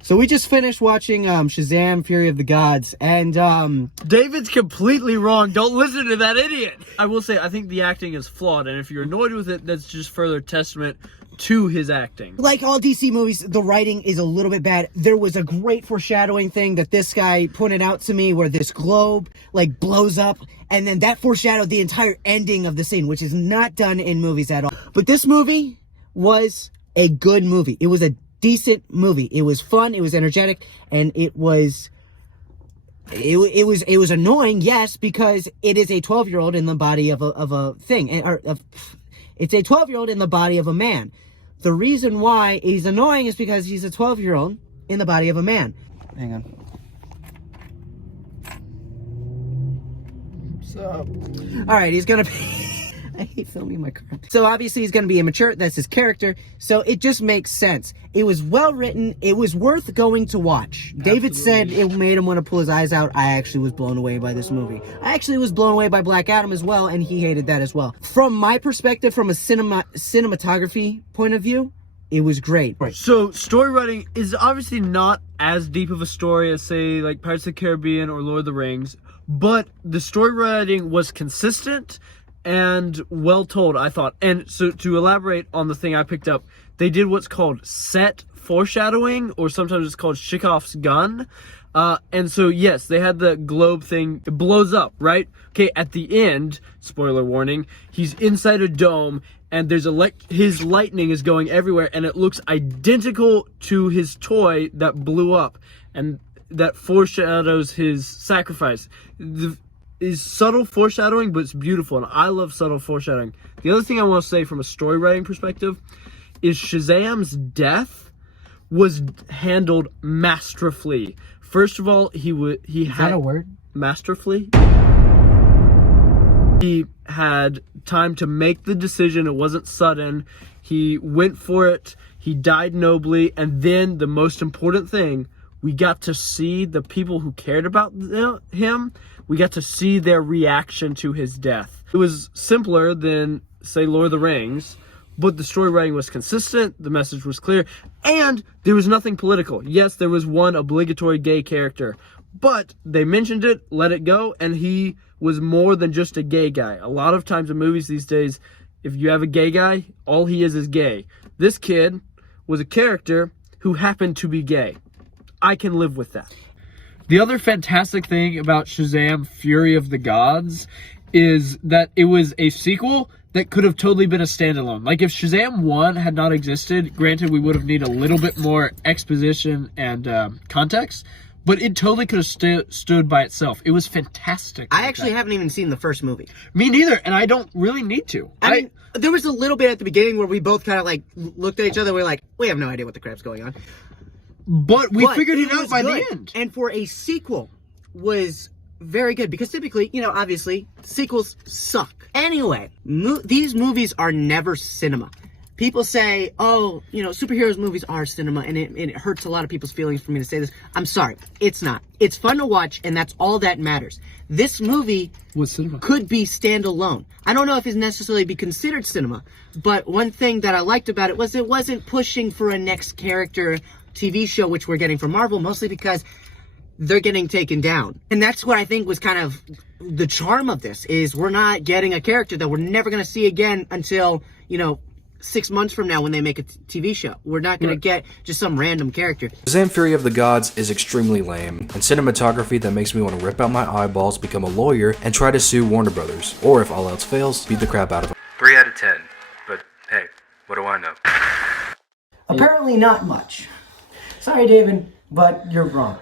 So we just finished watching Shazam, Fury of the Gods, and David's completely wrong. Don't listen to that idiot. I will say, I think the acting is flawed, and if you're annoyed with it, that's just further testament to his acting. Like all DC movies, the writing is a little bit bad. There was a great foreshadowing thing that this guy pointed out to me where this globe like blows up, and then that foreshadowed the entire ending of the scene, which is not done in movies at all. But this movie was a good movie. It was a decent movie. It was fun, it was energetic, and it was annoying, yes, because it is a 12-year-old in the body of a thing. It's a 12-year-old in the body of a man. The reason why he's annoying is because he's a 12-year-old in the body of a man. Hang on. What's up? Alright, he's gonna be... I hate filming my car. So obviously he's going to be immature. That's his character. So it just makes sense. It was well written. It was worth going to watch. Absolutely. David said it made him want to pull his eyes out. I actually was blown away by this movie. I actually was blown away by Black Adam as well, and he hated that as well. From my perspective, from a cinematography point of view, it was great. Right. So story writing is obviously not as deep of a story as, say, like Pirates of the Caribbean or Lord of the Rings, but the story writing was consistent and well told, I thought. And so to elaborate on the thing I picked up, they did what's called set foreshadowing, or sometimes it's called Chekhov's gun. And so, yes, they had the globe thing. It blows up, right? Okay, at the end, spoiler warning, he's inside a dome, and there's his lightning is going everywhere, and it looks identical to his toy that blew up, and that foreshadows his sacrifice. Is subtle foreshadowing, but it's beautiful, and I love subtle foreshadowing. The other thing I want to say from a story writing perspective is Shazam's death was handled masterfully. First of all, he had... Is that a word? Masterfully? He had time to make the decision. It wasn't sudden. He went for it. He died nobly, and then the most important thing, we got to see the people who cared about him. We got to see their reaction to his death. It was simpler than, say, Lord of the Rings, but the story writing was consistent, the message was clear, and there was nothing political. Yes, there was one obligatory gay character, but they mentioned it, let it go, and he was more than just a gay guy. A lot of times in movies these days, if you have a gay guy, all he is gay. This kid was a character who happened to be gay. I can live with that. The other fantastic thing about Shazam Fury of the Gods is that it was a sequel that could have totally been a standalone. Like if Shazam 1 had not existed, granted we would have needed a little bit more exposition and context, but it totally could have stood by itself. It was fantastic. I actually haven't even seen the first movie. Me neither, and I don't really need to. I mean, there was a little bit at the beginning where we both kind of like looked at each other. We're like, we have no idea what the crap's going on. But we figured it out by the end. And for a sequel was very good. Because typically, you know, obviously, sequels suck. Anyway, these movies are never cinema. People say, oh, you know, superheroes movies are cinema. And it hurts a lot of people's feelings for me to say this. I'm sorry. It's not. It's fun to watch, and that's all that matters. This movie could be standalone. I don't know if it's necessarily be considered cinema. But one thing that I liked about it was it wasn't pushing for a next character TV show, which we're getting from Marvel, mostly because they're getting taken down. And that's what I think was kind of the charm of this, is we're not getting a character that we're never going to see again until, you know, 6 months from now when they make a TV show. We're not going to get just some random character. Shazam Fury of the Gods is extremely lame, and cinematography that makes me want to rip out my eyeballs, become a lawyer, and try to sue Warner Brothers. Or if all else fails, beat the crap out of them. 3 out of 10. But hey, what do I know? Apparently not much. Sorry, David, but you're wrong.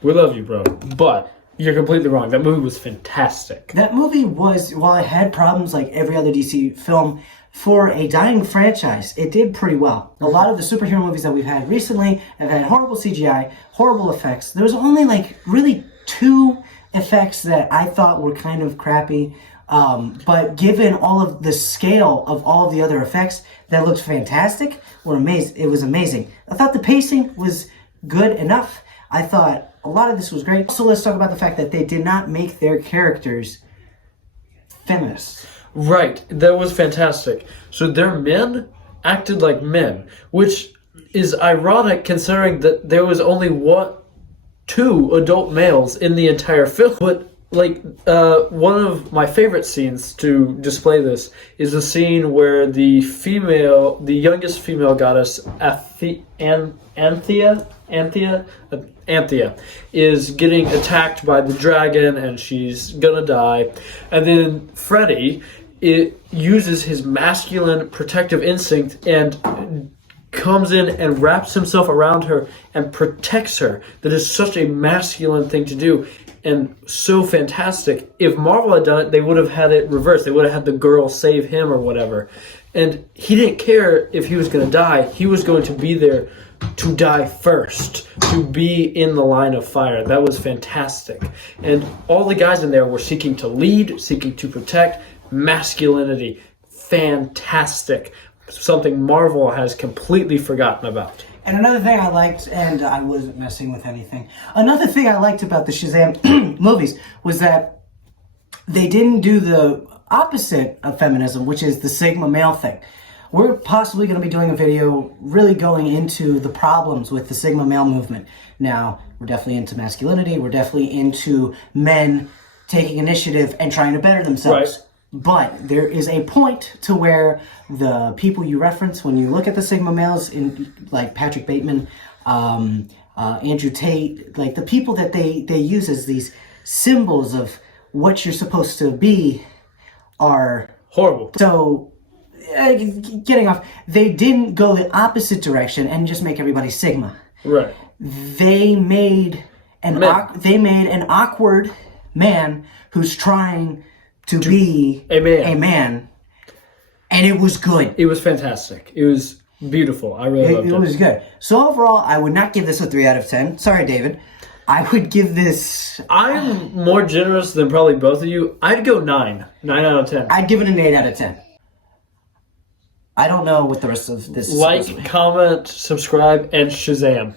We love you, bro, but you're completely wrong. That movie was fantastic. That movie was, while it had problems like every other DC film, for a dying franchise, it did pretty well. A lot of the superhero movies that we've had recently have had horrible CGI, horrible effects. There was only like really 2 effects that I thought were kind of crappy. But given all of the scale of all of the other effects, that looked fantastic. It was amazing. I thought the pacing was good enough. I thought a lot of this was great. So let's talk about the fact that they did not make their characters feminists. Right, that was fantastic. So their men acted like men, which is ironic considering that there was only two adult males in the entire film. But one of my favorite scenes to display this is the scene where the youngest female goddess, Anthea, is getting attacked by the dragon and she's gonna die. And then Freddy uses his masculine protective instinct and comes in and wraps himself around her and protects her. That is such a masculine thing to do and so fantastic. If Marvel had done it, they would have had it reversed. They would have had the girl save him or whatever. And he didn't care if he was going to die. He was going to be there to die first, to be in the line of fire. That was fantastic. And all the guys in there were seeking to lead, seeking to protect. Masculinity. Fantastic. Something Marvel has completely forgotten about. And another thing I liked, and I wasn't messing with anything, another thing I liked about the Shazam movies was that they didn't do the opposite of feminism, which is the Sigma male thing. We're possibly going to be doing a video really going into the problems with the Sigma male movement. Now, we're definitely into masculinity, we're definitely into men taking initiative and trying to better themselves. Right. But there is a point to where the people you reference when you look at the Sigma males, in like Patrick Bateman, Andrew Tate, like the people that they use as these symbols of what you're supposed to be are horrible. So, getting off, they didn't go the opposite direction and just make everybody Sigma. Right. They made an awkward man who's trying to be a man, and it was good. It was fantastic. It was beautiful. I really loved it. It was good. So overall, I would not give this a 3 out of 10. Sorry, David. I would give this... I'm more generous than probably both of you. I'd go 9. 9 out of 10. I'd give it an 8 out of 10. I don't know what the rest of this is. Like, comment, subscribe, and Shazam.